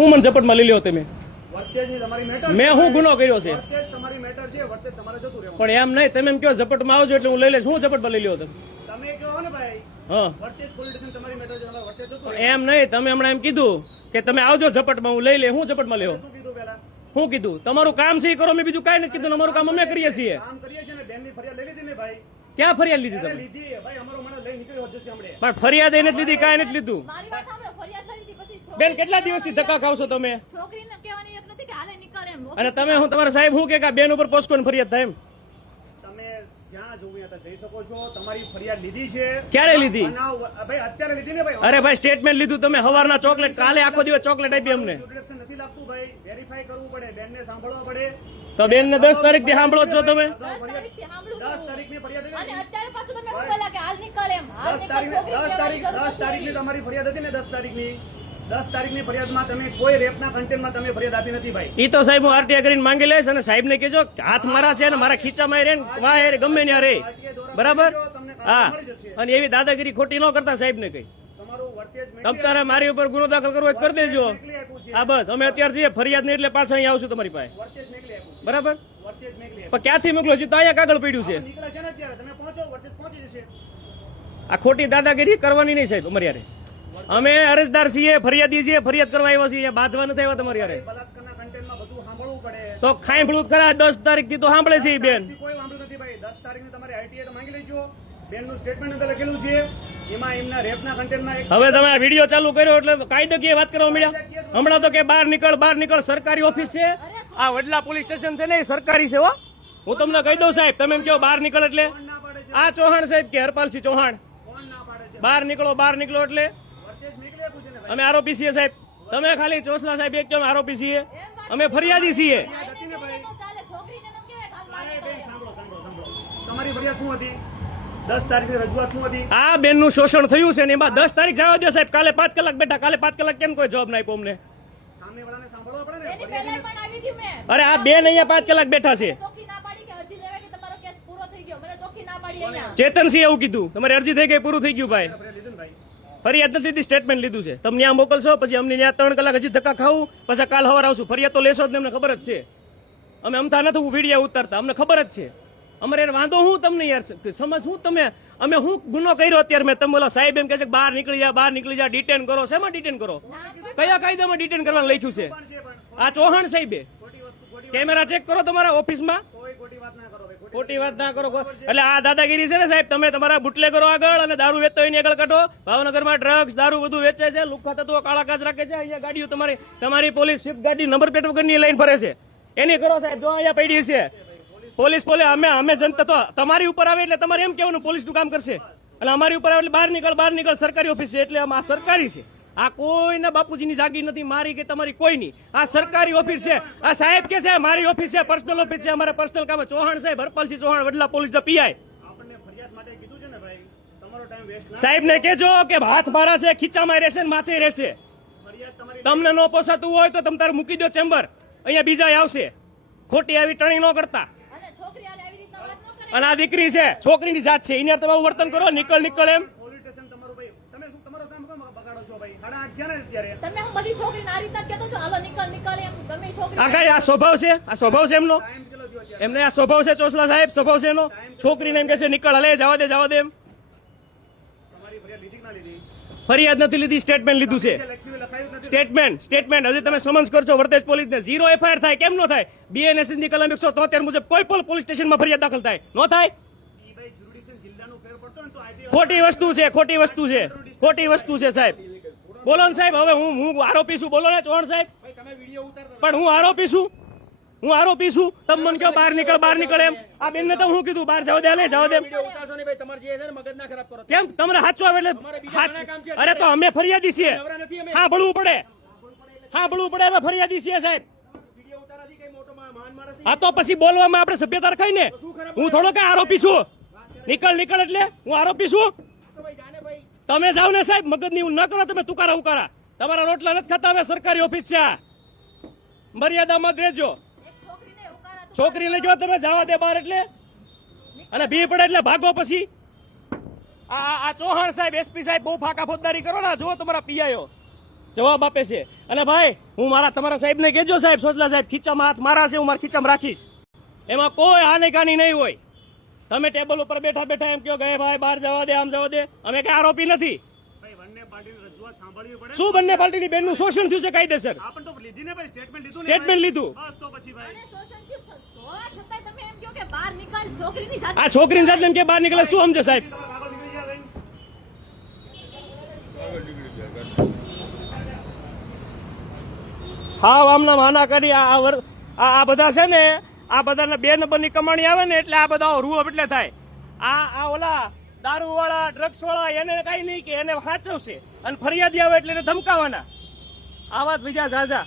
હું મને ઝપટમાં લઈ લ્યો તમે? મેં હું ગુનો કર્યો છે? પણ એમ નહીં, તમે એમ કહો ઝપટમાં આવજો એટલે હું લઈ લઈશ. હું ઝપટમાં લઈ લ્યો તમે? હા એમ નહીં, તમે હમણાં એમ કીધું કે તમે આવજો ઝપટમાં, હું લઈ લે. હું ઝપટમાં લેવો? શું કીધું? તમારું કામ છે એ કરો, મેં બીજું કાંઈ નથી કીધું. અમારું કામ અમે કરીએ છીએ. ક્યાં ફરિયાદ લીધી તમે? પણ ફરિયાદ એને જ લીધી, કાંઈ નથી લીધું. બેન કેટલા દિવસથી ધક્કા ખાવ છો તમે? અને તમે હું તમારા સાહેબ હું કે બેન ઉપર પોસ્ટકોની ફરિયાદ થાય એમ? ક્યારે લીધી? અરે ભાઈ સ્ટેટમેન્ટ લીધું તમે સવારના ચોકલેટ, કાલે આખો દિવસ ચોકલેટ આપી અમને. તો બેન ને 10 તારીખ થી સાંભળો છો તમે? 10 તારીખની ફરિયાદમાં તમે કોઈ રેપના કન્ટેન્ટમાં તમે ફરિયાદ આપી નથી ભાઈ. ઈ તો સાહેબ હું આરટીઆઈ કરીને માંગી લઈશ અને સાહેબ ને કહેજો હાથ મારા છે ને મારા ખીચામાં રે વાહે ગમે ત્યાં રે, બરાબર? હા, અને એવી દાદાગીરી ખોટી ન કરતા સાહેબ ને કઈ. તમ તારે મારી ઉપર ગુનો દાખલ કરવો કરી દેજો. હા બસ, અમે અત્યારે જઈએ ફરિયાદ નહીં એટલે પાછા અહીંયા આવશું તમારી પાસે, બરાબર? પણ ક્યાંથી મોકલો છો? તો અહીંયા કાગળ પડ્યું છે. આ ખોટી દાદાગીરી કરવાની નહીં સાહેબ અમારી યારે. અમે અરજદાર છીએ, ફરિયાદી છીએ, ફરિયાદ કરવા આવ્યા છીએ, બાંધવા નથી આવ્યા તમારી યારે. તો ખાંભળું ખરા 10 તારીખ થી તો સાંભળે છે બેન. કોઈ સાંભળ્યું નથી ભાઈ. 10 તારીખની તમારી આઈટીએ તો માંગી લેજો. બેનનું સ્ટેટમેન્ટ અંદર લખેલું છે, એમાં એમના રેપના કન્ટેન્ટમાં હવે તમે આ વિડીયો ચાલુ કર્યો એટલે કાયદાકીય વાત કરવા મળ્યા. હમણાં તો કે બહાર નીકળ, સરકારી ઓફિસ છે. આ વડલા પોલીસ સ્ટેશન છે ને એ સરકારી છે હો. હું તમને કહી દઉં સાહેબ, તમે એમ કહો બહાર નીકળ એટલે આ ચૌહાણ સાહેબ કે હરપાલસિંહ ચૌહાણ બહાર નીકળો એટલે અમે આરોપી છીએ સાહેબ. તમે ખાલી ચોસલા સાહેબ એક કેમ આરોપી છીએ? અમે ફરિયાદી છીએ. તમારી ફરિયાદ શું હતી? 10 તારીખની રજૂઆત શું હતી? આ બેનનું શોષણ થયું છે ને એમાં 10 તારીખ જવા દો સાહેબ. કાલે 5 કલાક બેઠા, કાલે 5 કલાક કેમ કોઈ જવાબ ના આપ્યો અમને? સામેવાળાને સાંભળવો પડે ને. અરે આ બેન અહીંયા 5 કલાક બેઠા છે. ચેતનસિંહ એવું કીધું તમારી અરજી થઈ ગઈ, પૂરું થઈ ગયું ભાઈ. ફરિયાદ નથી લીધી, સ્ટેટમેન્ટ લીધું છે. તમે ત્યાં મોકલશો, પછી અમને ત્યાં 3 કલાક હજી ધક્કા ખાવું, પછી કાલ સવાર આવશું. ફરિયાદ તો લેશો જ ને, અમને ખબર જ છે. અમે અમથા નથી વિડીયો ઉતારતા, અમને ખબર જ છે. અમારે વાંધો હું તમને યાર સમજ હું તમે અમે હું ગુનો કર્યો અત્યારે મેં? તમે બોલો સાહેબ એમ કહે છે બહાર નીકળી જા, ડિટેન કરો. શેમાં ડિટેન કરો? કયા કાયદામાં ડિટેન કરવાનું લખ્યું છે? આ ચૌહાણ સાહેબે કેમેરા ચેક કરો તમારા ઓફિસમાં. ખોટી વાત ના કરો. એટલે આ દાદાગીરી છે ને સાહેબ, તમે તમારા બુટલે કરો આગળ અને દારૂ વેચતો હોય આગળ કાઢો. ભાવનગરમાં ડ્રગ્સ દારૂ બધું વેચે છે, લુખ્ખા તત્વો કાળા કાચ રાખે છે. અહીંયા ગાડીઓ તમારી પોલીસ સ્વિફ્ટ ગાડી નંબર પ્લેટ વગરની લઈને ફરે છે, એની કરો સાહેબ. જો અહીંયા પડી છે પોલીસ અમે જનતા તો તમારી ઉપર આવે એટલે તમારે એમ કહેવાનું પોલીસનું કામ કરશે. એટલે અમારી ઉપર આવે એટલે બહાર નીકળ, સરકારી ઓફિસ છે એટલે આ સરકારી છે. આ કોઈના બાપુજીની જાગીર નથી, મારી કે તમારી કોઈની. આ સરકારી ઓફિસ છે. આ સાહેબ કે છે મારી ઓફિસ છે, પર્સનલ ઓફિસ છે, અમારે પર્સનલ કામ. ચૌહાણ સાહેબ, હરપાલસિંહ ચૌહાણ, વડલા પોલીસના પીઆઈ. સાહેબ ને કહેજો કે હાથ મારા છે, ખીચામાં રહેશે, માથે રહેશે. તમને ન પોસાતું હોય તો તમે તારે મૂકી દો ચેમ્બર, અહીંયા બીજા આવશે. ખોટી આવી ટણી ન કરતા. અને આ દીકરી છે, છોકરીની જાત છે, એને તમે વર્તન કરો. નીકળ એમ. આ સ્વભાવ છે, એમનો. એમને આ સ્વભાવ છે ચોસલા સાહેબ, સ્વભાવ છે એનો. છોકરીને એમ કહે છે નીકળ, હલે જવા દે એમ. ફરિયાદ નથી લીધી, સ્ટેટમેન્ટ લીધું છે. સ્ટેટમેન્ટ હજી તમે સમન્સ કરશો વર્તેજ પોલીસને. 0 એફઆઈઆર થાય, કેમ નો થાય? બીએનએસ ની કલમ 173 મુજબ કોઈ પણ પોલીસ સ્ટેશનમાં ફરિયાદ દાખલ થાય નો થાય? ખોટી વસ્તુ છે સાહેબ. બોલો ને સાહેબ, હવે હું આરોપી છું. બોલો ને ચૌહાણ સાહેબ. પણ હું આરોપી છું. તમે મને કહો બહાર નીકળ એમ. આ બેન ને તો હું કીધું બહાર જવા દે, જવા દે. કેમ તમને સાચું આવે એટલે? અરે તો અમે ફરિયાદી છીએ, સાંભળવું પડે. અમે ફરિયાદી છીએ સાહેબ. હા તો પછી બોલવામાં આપણે સભ્યતા રખાય ને. હું થોડો કઈ આરોપી છું? નીકળ એટલે હું આરોપી છું? તમે જાઓ ને સાહેબ, મગજની ન કરો તમે તુકારા ઉકારા. તમારા રોટલા નથી ખાતા. હવે સરકારી ઓફિસ છે, મર્યાદામાં રહેજો. છોકરીને જો તમે જવા દે બહાર એટલે, અને ભી પડે એટલે ભાગો. પછી આ ચૌહાણ સાહેબ, એસપી સાહેબ બહુ ફાકા ફોજદારી કરો ને. જો તમારા પીઆઈઓ જવાબ આપે છે. અને ભાઈ હું મારા તમારા સાહેબને કહેજો સાહેબ, સોચલા સાહેબ, ખીચામાં હાથ મારા છે, હું મારા ખીચામાં રાખીશ. એમાં કોઈ હાનિકાની નહીં હોય. તમે ટેબલ ઉપર બેઠા બેઠા એમ કહો કે ભાઈ બહાર જવા દે, આમ જવા દે. અમે કઈ આરોપી નથી. ભાઈ બંને પાર્ટીની રજૂઆત સાંભળવી પડે. શું બંને પાર્ટીની બેનનું શોષણ થયું છે કાયદેસર? આ પણ તો લીધી ને ભાઈ, સ્ટેટમેન્ટ લીધું ને સ્ટેટમેન્ટ ભાઈ. લીધું. બસ તો પછી ભાઈ અને શોષણ થયું હોવા છતાંય તમે એમ કહો કે બહાર નીકળ, છોકરીની જાત આ છોકરીની સાથે એમ કે બહાર નીકળે શું સમજે સાહેબ? તમારા કાગળ નીકળી ગયા ભાઈ. હા આમના માના કરી આ બધા છે ને, આ બધાને 2 નંબરની કમાણી આવે ને એટલે આ બધા રૂપ એટલે થાય. આ ઓલા દારૂ વાળા, ડ્રગ્સ વાળા એને કઈ નહીં કે એને સાચવશે, અને ફરિયાદી આવે એટલે એને ધમકાવાના. આ વાત બીજા ઝાઝા.